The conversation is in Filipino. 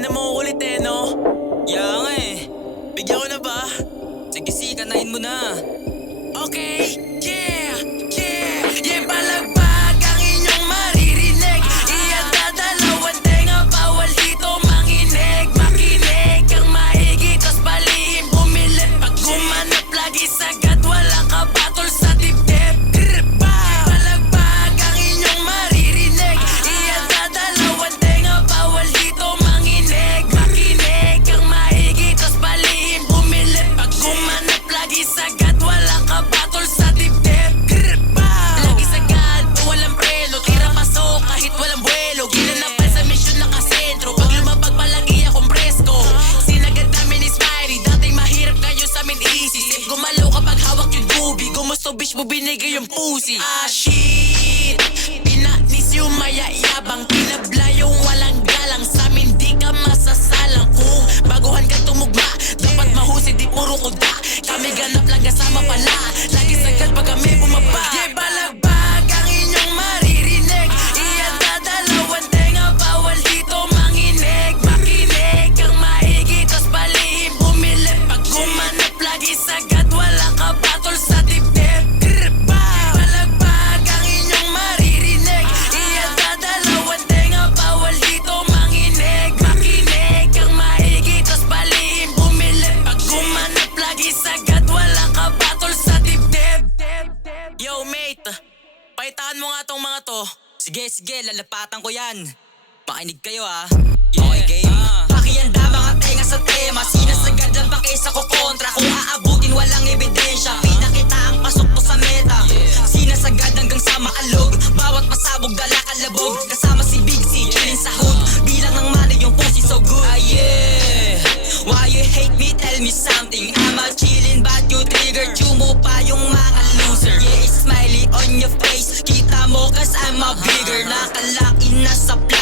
Dami na makukulit eh, no? Yeah nga eh. Bigyan ko na ba? Sige, sige, kanain mo na. Okay, yeah, yeah. Yeah, balagbag ang inyong maririnig. Iyan dadalawang tenga, bawal dito manginig. Makinig kang maigi, tas palihim bumilit. Pag gumanap lagi sagad, wala ka batol sa dibdib. Balagbag ang inyong maririnig. Iyan dadalawang tenga, bawal dito manginig. Makinig kang maigi, tas palihim bumilit. Pag gumanap lagi sagad, wala ka batol sa dibdib. Lagi sagad, walang prelo. Tira pasok kahit walang buwelo. Ginanapan sa misyon nakasentro. Pag lumabag palagi akong presko. Sinagad namin is Myrie. Dating mahirap kayo sa amin easy. Safe gumalaw kapag hawak yung dubi. Gumusto bitch mo binigay yung pussy. Ah shit, pinanis yung mayayabang. Pinabla yung walang galang. Sa amin di ka masasalang. Kung baguhan ka tumugma, dapat mahusay di puro kuda. Kami ganap lang kasama pala. Lagi sagad pag kami bumaba. Yeah, balagbag ang inyong maririnig. Iyan dadalawang tenga, bawal dito manginig. Makinig kang maigi, tas palihim bumilip. Pag gumanap lagi sagad, wala ka batol sa dibdib. Balagbag ang inyong maririnig. Iyan dadalawang tenga, bawal dito manginig. Makinig kang maigi, tas palihim bumilip. Pag gumanap lagi sagad, wala ka batol sa dibdib. Yo mate, paitaan mo nga tong mga to. Sige, sige, lalapatan ko yan. Pakinig kayo ah. Okay, game. Pakihanda mga tenga sa tema. Sinasagad ang pakisa ko kontra. Kung aabutin walang ebidensya. Pinakita ang pasok ko sa meta. Sinasagad hanggang sa maalog. Bawat pasabog dala kalabog. Kasama si Big C, chillin sa hood. Bilang ng mali yung pussy so good. Ah yeah, why you hate me? Tell me something. I'm a chillin' but you trigger. Chumo pa yung mga loser. Yeah, it's smiley on your face. Kita mo cause I'm a bigger. Nakalain na sa play.